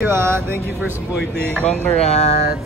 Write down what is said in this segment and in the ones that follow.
Thank you for supporting. Congrats.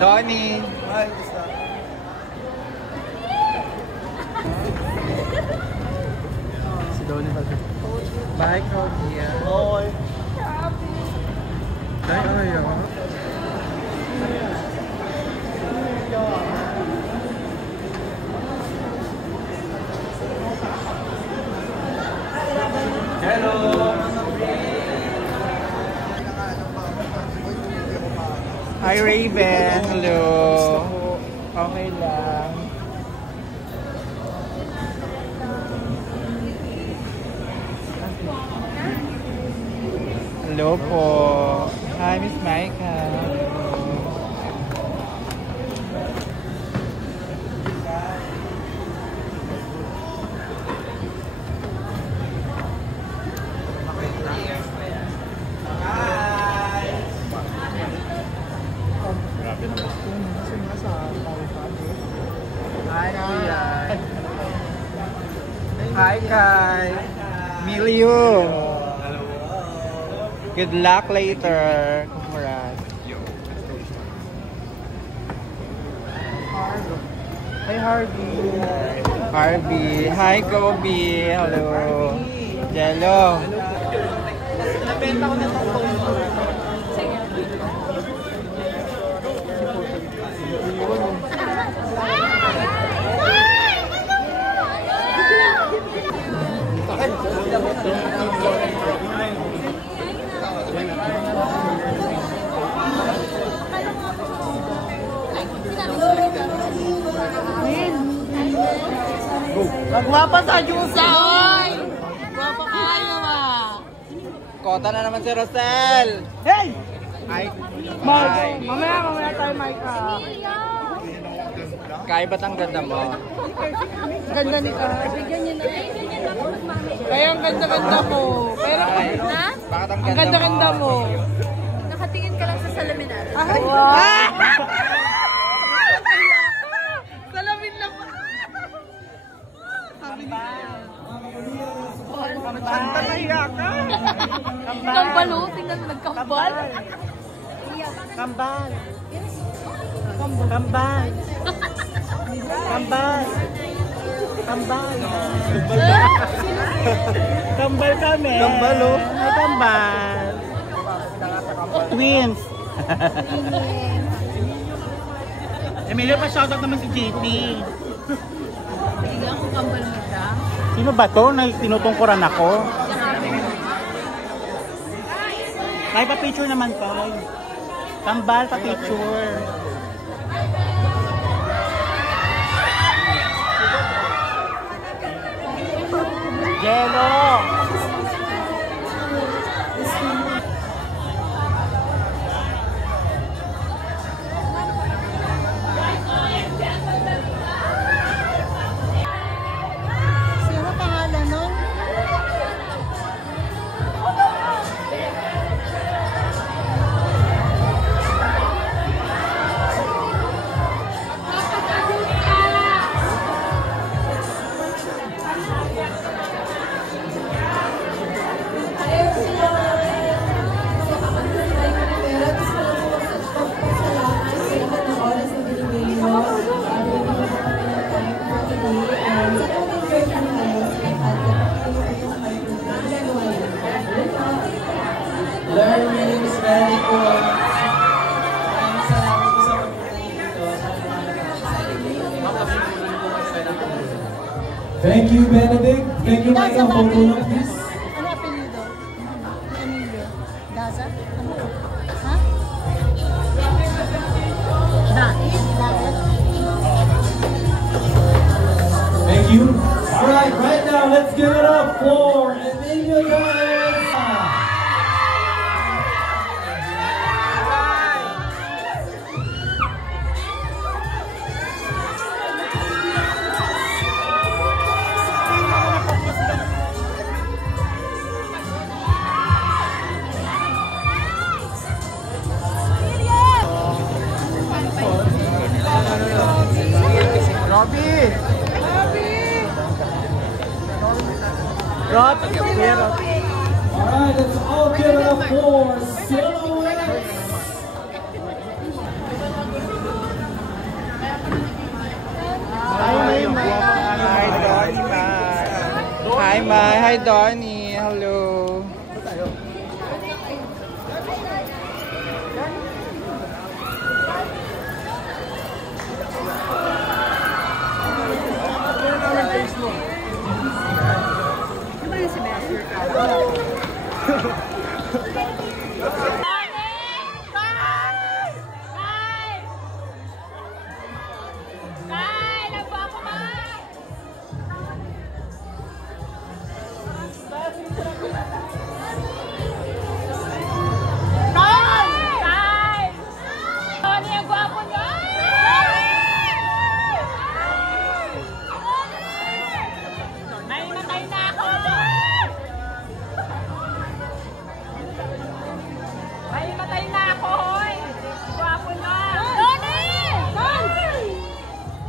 Donnie. Si Donnie pala. Bye, Claudia. Bye. Ayaw. Hello. Hi, Raven. Hello. Okay lang. Hello po. Hi, Miss Micah. Hi, Kuya. Hi, Kai. Milio. Good luck later. Congrats. Hi, Harvey. Harvey. Hi, Kobe. Hello. Jello. Nabenta ko na itong phone ko. Magwapa sa Diyosa, oy! Gwapa kayo, ma! Kota na naman si Rosel. Hey! Hi. Mike! Mamaya tayo, Mike, ha? Kai, ba't ang ganda mo? Ganda ni ka. Kaya ang ganda-ganda mo. Pero, Ha? Bakit ang ang ganda-ganda mo. Nakatingin ka lang sa salamin natin. Ay! Wow! Salamin lang pa. Santa nahiya ka. Kambal, oh. Tingnan mo, nagkambal. Kambal. Kambal. Kambal. Kambal. Kambal kami. Kambal, oh. Ay, kambal. Twins. Emilio, pa-shoutout naman si JP. Tingnan ko kambal mo siya. Sino ba to? Tinutungkuran ako. Ay, pa-picture naman pa. Kambal, pa-picture. Jello! Sino pangalan nun? Thank you, Benedict. Thank you, Michael. Photo lang, please. Ano apelido? Emilio. Gaza? Ano? Ha? Daig? Daig? Thank you. All right now, let's give it up for Emilio Gaza. Robbie! Rob! Alright, let's all give it up for Silhouettes! Hi, Donnie, Hi, Mai. Hi, Donnie. Hello.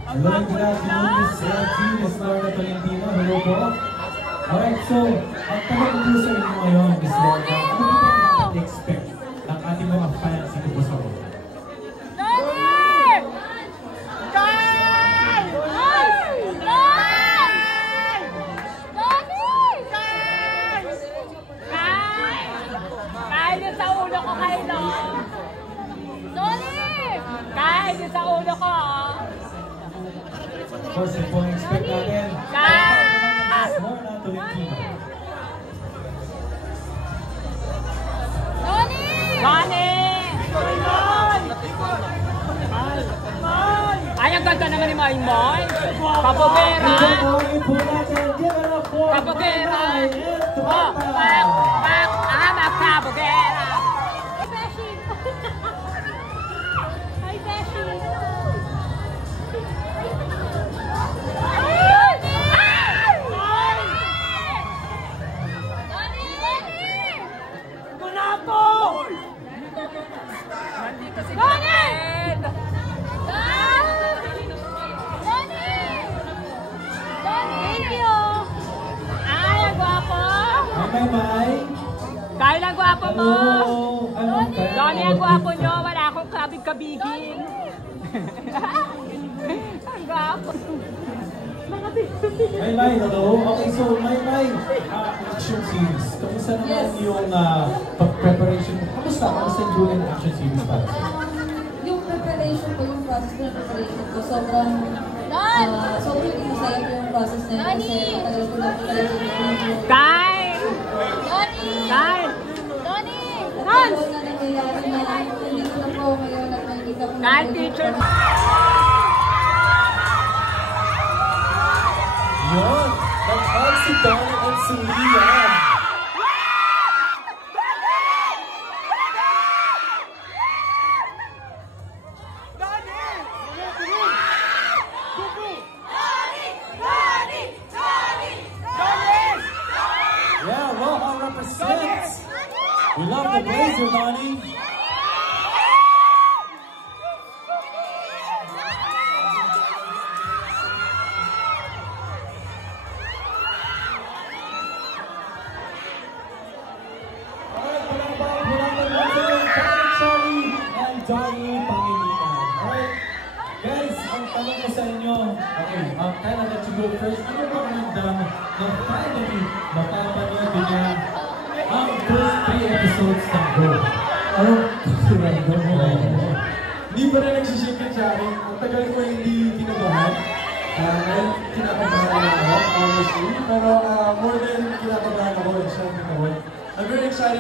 Hello, good afternoon, Miss Team, Miss Lorna Tolentino. Hello po. Alright, so, ang tanong ko sa inyo ngayon, Miss Lorna, ano po ang expect ng ating mga fans dito po sa road? First and foremost, expect natin Miss Lorna Tolentino. Ay, ang ganda naman ni Maymay. Kapogera. Kapogera. Oh, back. Kapogera. Hi, Beshi! Kyle, ang gwapo mo! Hello! Donnie, ang gwapo nyo! Wala akong kabig-kabigin! Ang gwapo! Maymay, hello. Okay, so Maymay, action series. Kamusta naman yung preparation mo? Kamusta yung Julian action series para sa'yo? Yung preparation ko, yung process ko ng preparation ko, sobrang masaya ko yung process na yun kasi matagal ko na preparation yung Kyle! Kyle! Hans! Na nangyayari na nandito na po ngayon at makikita ko Kyle, teacher! Yun! Nag-on si Donnie at si Liam. Yeah, Roja represents. We love the blazer, Donnie. Donnie Pangilinan. Alright? Guys, ang tanong ko sa inyo, okay, kaya let you go first. Ano ba ramdam na finally mapapanood niya ang first 3 episodes ng Go? Ano? Hindi ba na nagsiship yung sa akin? Ang tagal ko hindi kinagahan. Ngayon, kinakabahan ako.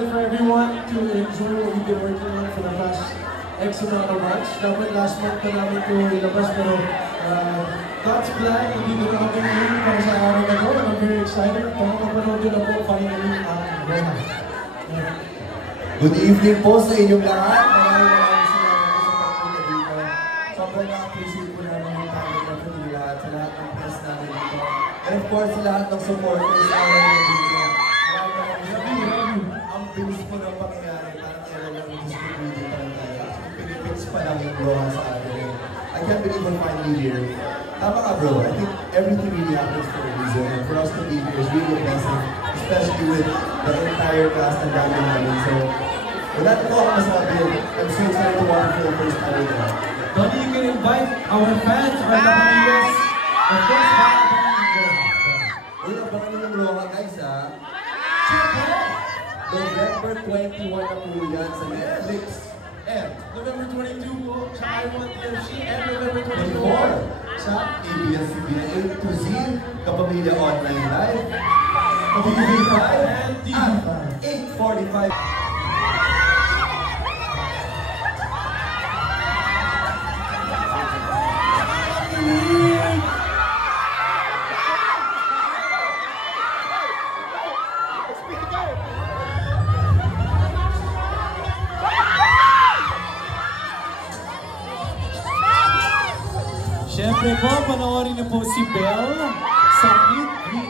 for everyone to enjoy what we've been working on for the past X amount of months. Dapat last month na namin ito ilabas, pero God's plan, nandito na kami ngayon para sa araw na ito. I'm very excited. Pagkakapanood yun na po, finally, Roma. Good evening po sa inyong lahat. Maraming salamat sa pagpunta dito. Sobrang na-appreciate po namin yung talent na po lahat sa lahat ng press namin dito. And of course, sa lahat ng supporters namin dito. Ang bilis po ng pangyayari, parang kailan lang yung distributed pa lang tayo. Actually, pinipits pa lang yung Roha sa atin. I can't believe we're finally here. Tama ka bro, I think everything really happens for a reason. And for us to be here is really a blessing, especially with the entire cast and band namin. So, wala na po ako masabi. I'm so excited to watch for the first time with them. Donnie, you can invite our fans, our kapanigas. Of course, Uy, abangan nyo ng Roha guys ha. November 21 na po yan sa Netflix. And November 22 po, sa I1TFC, and November 24 sa ABS-CBN A to Z, Kapamilya Online Live, TV5 at 8:45. Siyempre po, panoorin niyo po si Belle sa Meet